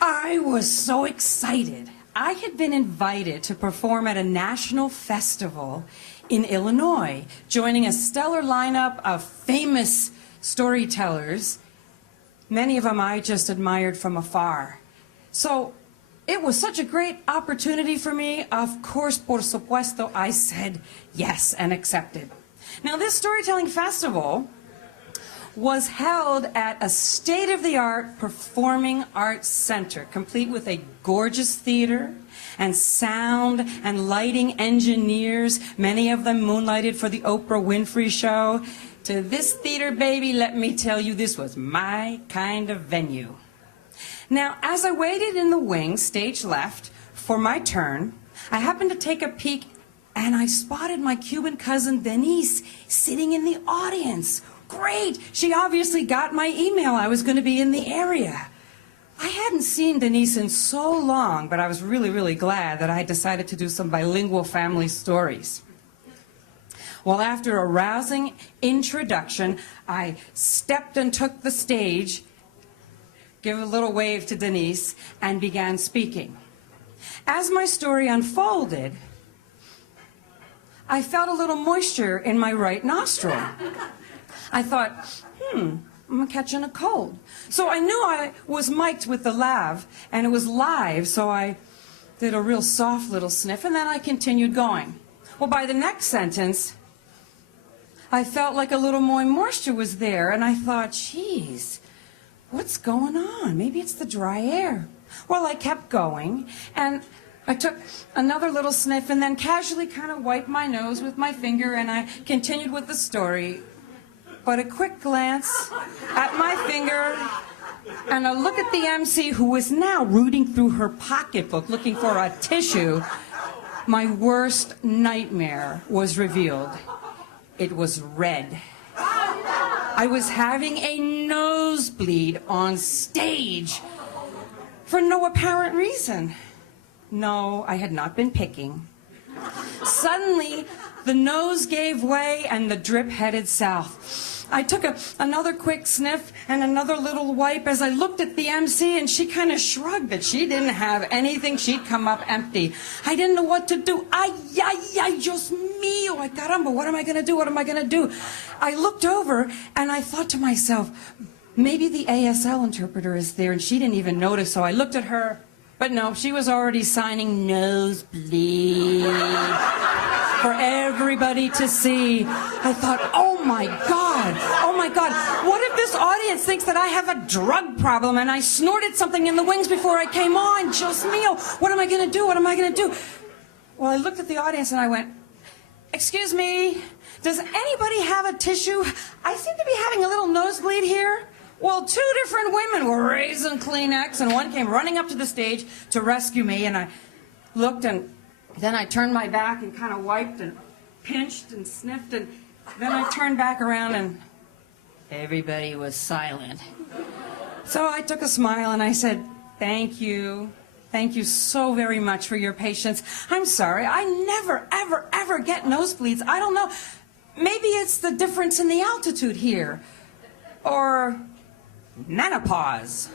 I was so excited. I had been invited to perform at a national festival in Illinois, joining a stellar lineup of famous storytellers. Many of them I just admired from afar. So it was such a great opportunity for me. Of course, por supuesto, I said yes and accepted. Now, this storytelling festival was held at a state-of-the-art performing arts center, complete with a gorgeous theater and sound and lighting engineers, many of them moonlighted for the Oprah Winfrey Show. To this theater, baby, let me tell you, this was my kind of venue. Now, as I waited in the wings, stage left, for my turn, I happened to take a peek and I spotted my Cuban cousin Denise sitting in the audience. Great! She obviously got my email. I was going to be in the area. I hadn't seen Denise in so long, but I was really, really glad that I had decided to do some bilingual family stories. Well, after a rousing introduction, I stepped and took the stage, gave a little wave to Denise, and began speaking. As my story unfolded, I felt a little moisture in my right nostril. I thought, I'm catching a cold. So I knew I was mic'd with the lav, and it was live, so I did a real soft little sniff, and then I continued going. Well, by the next sentence, I felt like a little more moisture was there, and I thought, geez, what's going on? Maybe it's the dry air. Well, I kept going, and I took another little sniff, and then casually kind of wiped my nose with my finger, and I continued with the story. But a quick glance at my finger and a look at the MC, who was now rooting through her pocketbook looking for a tissue, my worst nightmare was revealed. It was red. I was having a nosebleed on stage for no apparent reason. No, I had not been picking. Suddenly, the nose gave way and the drip headed south. I took another quick sniff and another little wipe as I looked at the MC, and she kind of shrugged that she didn't have anything. She'd come up empty. I didn't know what to do. Ay, Dios mío, ay, caramba, what am I going to do? What am I going to do? I looked over and I thought to myself, maybe the ASL interpreter is there and she didn't even notice, so I looked at her. But no, she was already signing nosebleed for everybody to see. I thought, oh my God, what if this audience thinks that I have a drug problem and I snorted something in the wings before I came on? Dios mío, what am I going to do? What am I going to do? Well, I looked at the audience and I went, excuse me, does anybody have a tissue? I seem to be having a little nosebleed here. Well, two different women were raising Kleenex, and one came running up to the stage to rescue me, and I looked, and then I turned my back and kind of wiped and pinched and sniffed, and then I turned back around, and everybody was silent. So I took a smile, and I said, thank you. Thank you so very much for your patience. I'm sorry, I never, ever get nosebleeds. I don't know. Maybe it's the difference in the altitude here. Or menopause.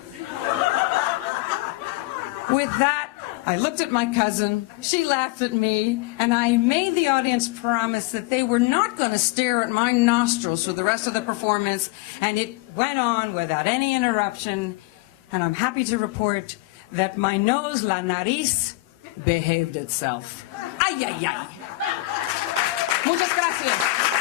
With that, I looked at my cousin, she laughed at me, and I made the audience promise that they were not going to stare at my nostrils for the rest of the performance, and it went on without any interruption, and I'm happy to report that my nose, la nariz, behaved itself. Ay, ay, ay. Muchas gracias.